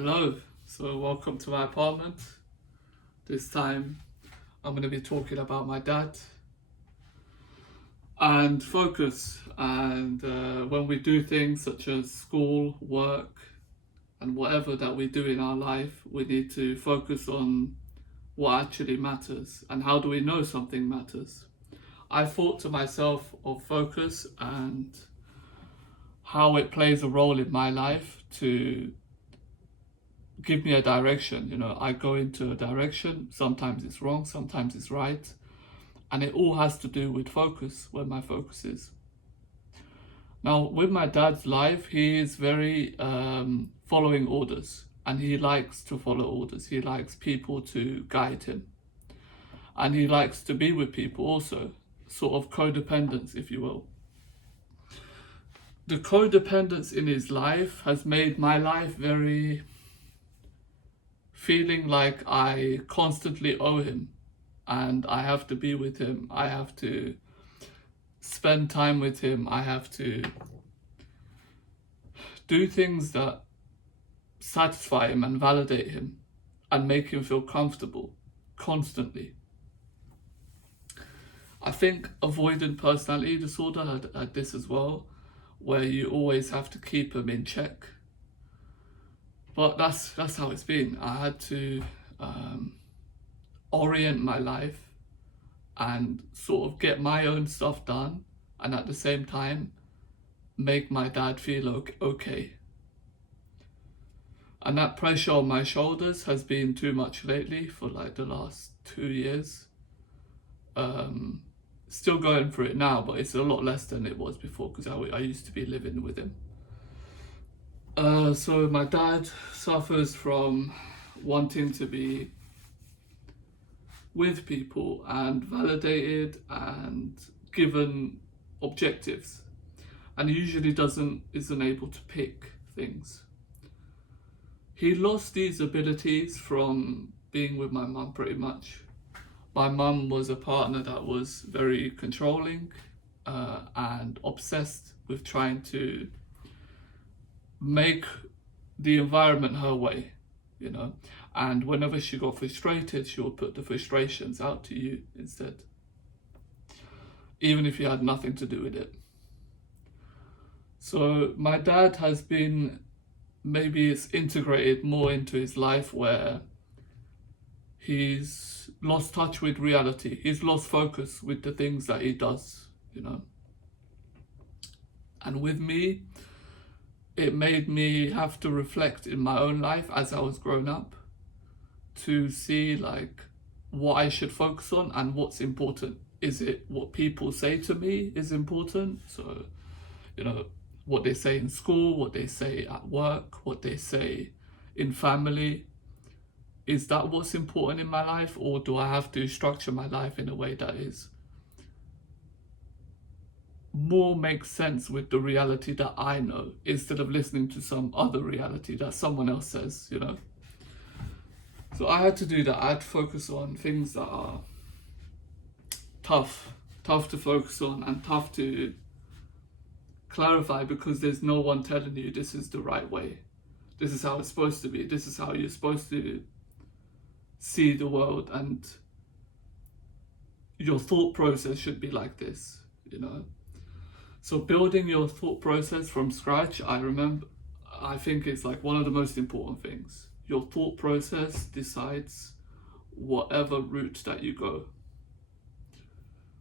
Hello, so welcome to my apartment. This time I'm going to be talking about my dad and focus. And when we do things such as school, work, and whatever that we do in our life, we need to focus on what actually matters and how do we know something matters. I thought to myself of focus and how it plays a role in my life to give me a direction. I go into a direction, sometimes it's wrong, sometimes it's right, and it all has to do with focus, where my focus is. Now, with my dad's life, he is very following orders, and he likes to follow orders. He likes people to guide him, and he likes to be with people also, sort of codependence, if you will. The codependence in his life has made my life very feeling like I constantly owe him and I have to be with him. I have to spend time with him. I have to do things that satisfy him and validate him and make him feel comfortable constantly. I think avoidant personality disorder had this as well, where you always have to keep him in check. But that's how it's been. I had to orient my life and sort of get my own stuff done, and at the same time make my dad feel okay. And that pressure on my shoulders has been too much lately for like the last 2 years. Still going through it now, but it's a lot less than it was before because I used to be living with him. So my dad suffers from wanting to be with people and validated and given objectives, and he usually isn't able to pick things. He lost these abilities from being with my mum pretty much. My mum was a partner that was very controlling and obsessed with trying to make the environment her way, and whenever she got frustrated, she would put the frustrations out to you instead, even if you had nothing to do with it. So my dad has been, maybe it's integrated more into his life where he's lost touch with reality. He's lost focus with the things that he does, And with me, it made me have to reflect in my own life as I was growing up to see like what I should focus on and what's important. Is it what people say to me is important? So, what they say in school, what they say at work, what they say in family. Is that what's important in my life, or do I have to structure my life in a way that is more makes sense with the reality that I know, instead of listening to some other reality that someone else says, So I had to do that. I had to focus on things that are tough to focus on and tough to clarify, because there's no one telling you this is the right way. This is how it's supposed to be. This is how you're supposed to see the world, and your thought process should be like this, So building your thought process from scratch, I think it's like one of the most important things. Your thought process decides whatever route that you go.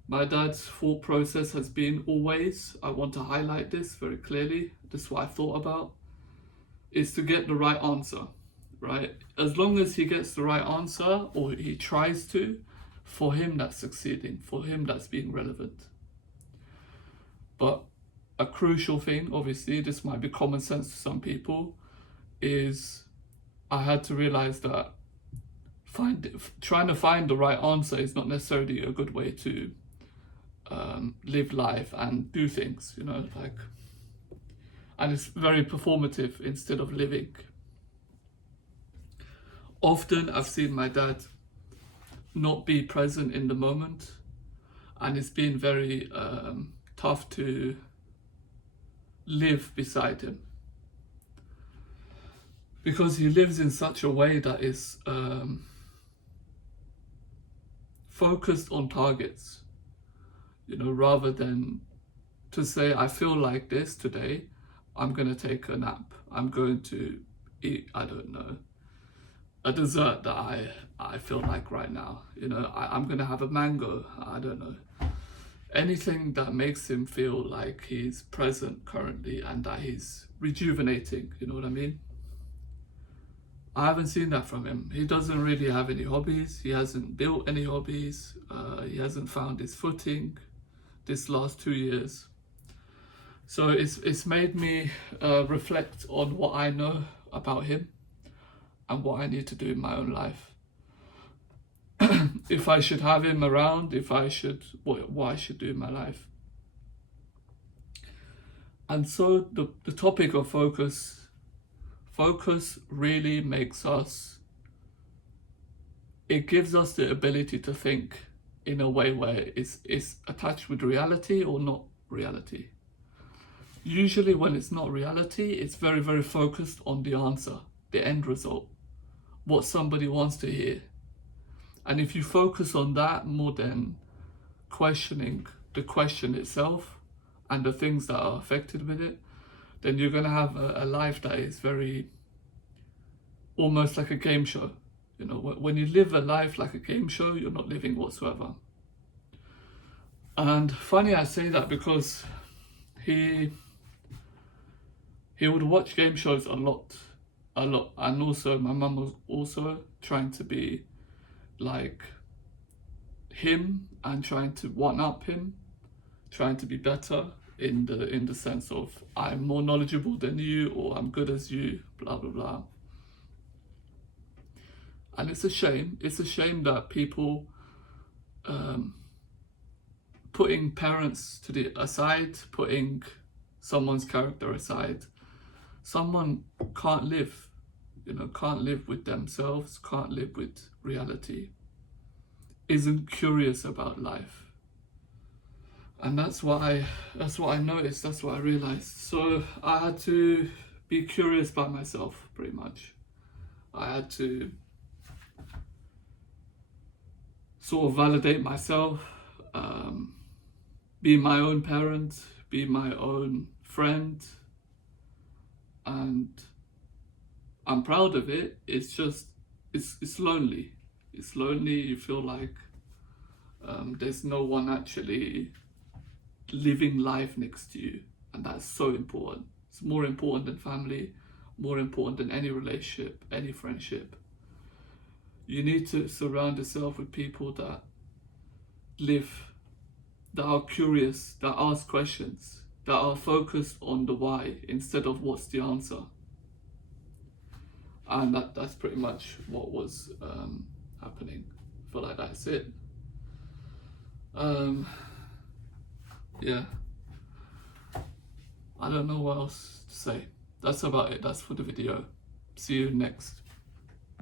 My dad's thought process has been always, I want to highlight this very clearly, this is what I thought about, is to get the right answer, right? As long as he gets the right answer, or he tries to, for him that's succeeding, for him that's being relevant. But a crucial thing, obviously, this might be common sense to some people, is I had to realize that trying to find the right answer is not necessarily a good way to live life and do things, and it's very performative instead of living. Often I've seen my dad not be present in the moment, and it's been very tough to live beside him. because he lives in such a way that is focused on targets, rather than to say, I feel like this today, I'm going to take a nap, I'm going to eat, I don't know, a dessert that I feel like right now, I'm going to have a mango, I don't know. Anything that makes him feel like he's present currently and that he's rejuvenating, you know what I mean? I haven't seen that from him. He doesn't really have any hobbies. He hasn't built any hobbies. He hasn't found his footing this last 2 years. So it's made me reflect on what I know about him and what I need to do in my own life. If I should have him around, what I should do in my life. And so the topic of focus really makes us, it gives us the ability to think in a way where it's attached with reality or not reality. Usually when it's not reality, it's very, very focused on the answer, the end result, what somebody wants to hear. And if you focus on that more than questioning the question itself and the things that are affected with it, then you're going to have a life that is very, almost like a game show. When you live a life like a game show, you're not living whatsoever. And funny I say that because he would watch game shows a lot. And also my mum was also trying to be like him and trying to one up him, trying to be better in the sense of I'm more knowledgeable than you, or I'm good as you, blah blah blah. And it's a shame that people putting parents to the aside, putting someone's character aside, someone can't live with themselves, can't live with reality, isn't curious about life. And that's what I noticed, that's what I realized. So I had to be curious by myself, pretty much. I had to sort of validate myself, be my own parent, be my own friend, and I'm proud of it. It's just, it's lonely. It's lonely, you feel like there's no one actually living life next to you, and that's so important. It's more important than family, more important than any relationship, any friendship. You need to surround yourself with people that live, that are curious, that ask questions, that are focused on the why instead of what's the answer. And that's pretty much what was happening. I feel like that's it. Yeah, I don't know what else to say. That's about it. That's for the video. See you next.